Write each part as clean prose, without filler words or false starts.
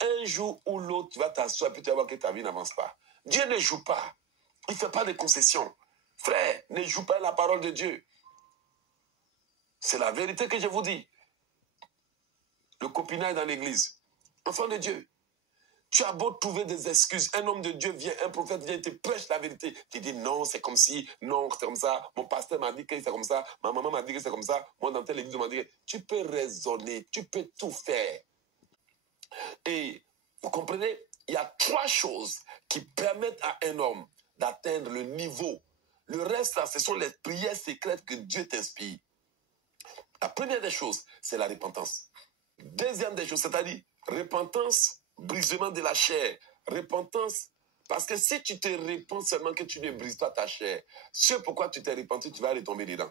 un jour ou l'autre, tu vas t'asseoir et tu vas voir que ta vie n'avance pas. Dieu ne joue pas. Il ne fait pas de concessions. Frère, ne joue pas la parole de Dieu. C'est la vérité que je vous dis. Le copinage dans l'église. Enfant de Dieu. Tu as beau trouver des excuses. Un homme de Dieu vient, un prophète vient, il te prêche la vérité. Tu dis non, c'est comme si, non, c'est comme ça. Mon pasteur m'a dit que c'est comme ça. Ma maman m'a dit que c'est comme ça. Moi, dans telle église, on m'a dit que tu peux raisonner, tu peux tout faire. Et vous comprenez, il y a 3 choses qui permettent à un homme d'atteindre le niveau. Le reste, là, ce sont les prières secrètes que Dieu t'inspire. La première des choses, c'est la repentance. Deuxième des choses, c'est-à-dire repentance, brisement de la chair. Repentance, parce que si tu te repens seulement que tu ne brises pas ta chair, ce pourquoi tu t'es repenti, tu vas retomber dedans.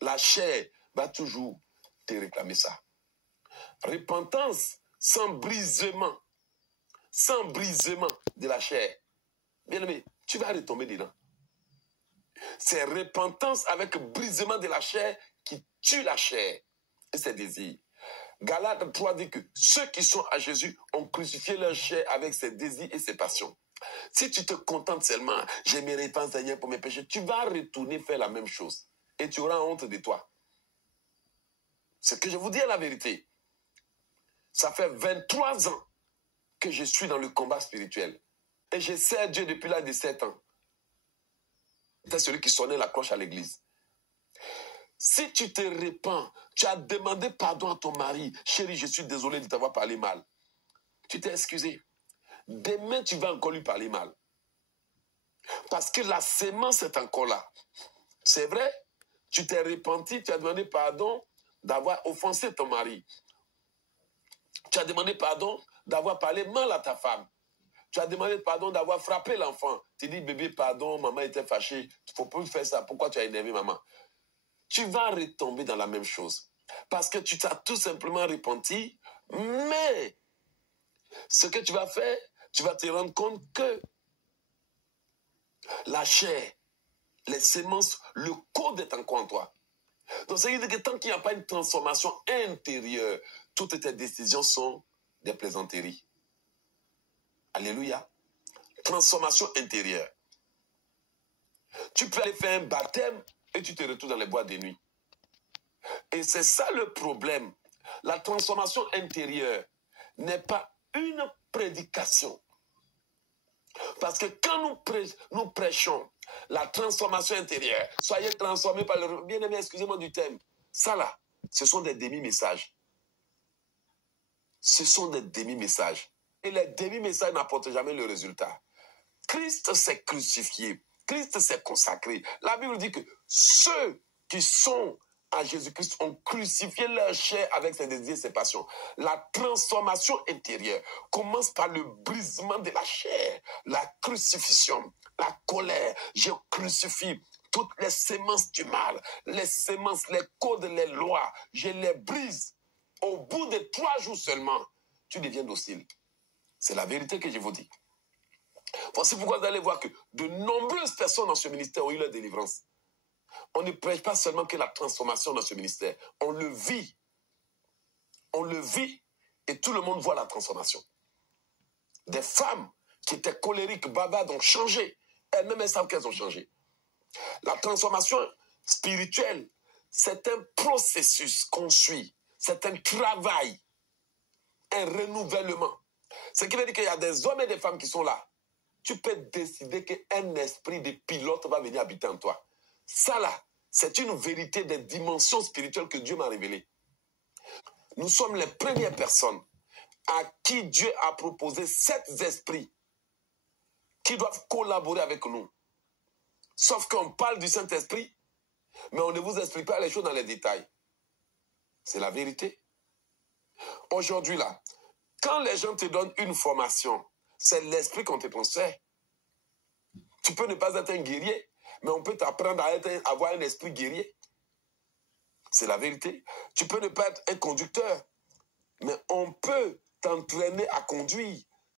La chair va toujours te réclamer ça. Repentance sans brisement de la chair. Bien aimé, tu vas retomber dedans. C'est repentance avec brisement de la chair qui tue la chair et ses désirs. Galates 3 dit que ceux qui sont à Jésus ont crucifié leur chair avec ses désirs et ses passions. Si tu te contentes seulement, je me repens Seigneur pour mes péchés, tu vas retourner faire la même chose et tu auras honte de toi. C'est que je vous dis la vérité. Ça fait 23 ans que je suis dans le combat spirituel et je sers Dieu depuis l'âge de 7 ans. C'est celui qui sonnait la cloche à l'église. Si tu te repens, tu as demandé pardon à ton mari. Chérie, je suis désolé de t'avoir parlé mal. Tu t'es excusé. Demain, tu vas encore lui parler mal. Parce que la sémence est encore là. C'est vrai, tu t'es repenti, tu as demandé pardon d'avoir offensé ton mari. Tu as demandé pardon d'avoir parlé mal à ta femme. Tu as demandé pardon d'avoir frappé l'enfant. Tu dis, bébé, pardon, maman était fâchée. Il ne faut plus faire ça. Pourquoi tu as énervé maman? Tu vas retomber dans la même chose. Parce que tu t'as tout simplement repenti, mais ce que tu vas faire, tu vas te rendre compte que la chair, les sémences, le code est encore en toi. Donc, ça veut dire que tant qu'il n'y a pas une transformation intérieure, toutes tes décisions sont des plaisanteries. Alléluia. Transformation intérieure. Tu peux aller faire un baptême et tu te retrouves dans les boîtes de nuit. Et c'est ça le problème. La transformation intérieure n'est pas une prédication. Parce que quand nous prêchons la transformation intérieure, soyez transformés par le... Bien-aimé, excusez-moi du thème. Ça là, ce sont des demi-messages. Ce sont des demi-messages. Et les demi-messages n'apportent jamais le résultat. Christ s'est crucifié. Christ s'est consacré. La Bible dit que ceux qui sont à Jésus-Christ ont crucifié leur chair avec ses désirs et ses passions. La transformation intérieure commence par le brisement de la chair, la crucifixion, la colère. Je crucifie toutes les sémences du mal, les sémences, les codes, les lois. Je les brise. Au bout de 3 jours seulement, tu deviens docile. C'est la vérité que je vous dis. Voici pourquoi vous allez voir que de nombreuses personnes dans ce ministère ont eu leur délivrance. On ne prêche pas seulement que la transformation dans ce ministère. On le vit. On le vit et tout le monde voit la transformation. Des femmes qui étaient colériques, bavardes ont changé. Elles-mêmes, elles savent qu'elles ont changé. La transformation spirituelle, c'est un processus qu'on suit. C'est un travail, un renouvellement. Ce qui veut dire qu'il y a des hommes et des femmes qui sont là. Tu peux décider qu'un esprit de pilote va venir habiter en toi. Ça là, c'est une vérité des dimensions spirituelles que Dieu m'a révélées. Nous sommes les premières personnes à qui Dieu a proposé 7 esprits qui doivent collaborer avec nous. Sauf qu'on parle du Saint-Esprit, mais on ne vous explique pas les choses dans les détails. C'est la vérité. Aujourd'hui là, quand les gens te donnent une formation, c'est l'esprit qu'on te transfère. Tu peux ne pas être un guerrier, mais on peut t'apprendre à avoir un esprit guerrier. C'est la vérité. Tu peux ne pas être un conducteur, mais on peut t'entraîner à conduire.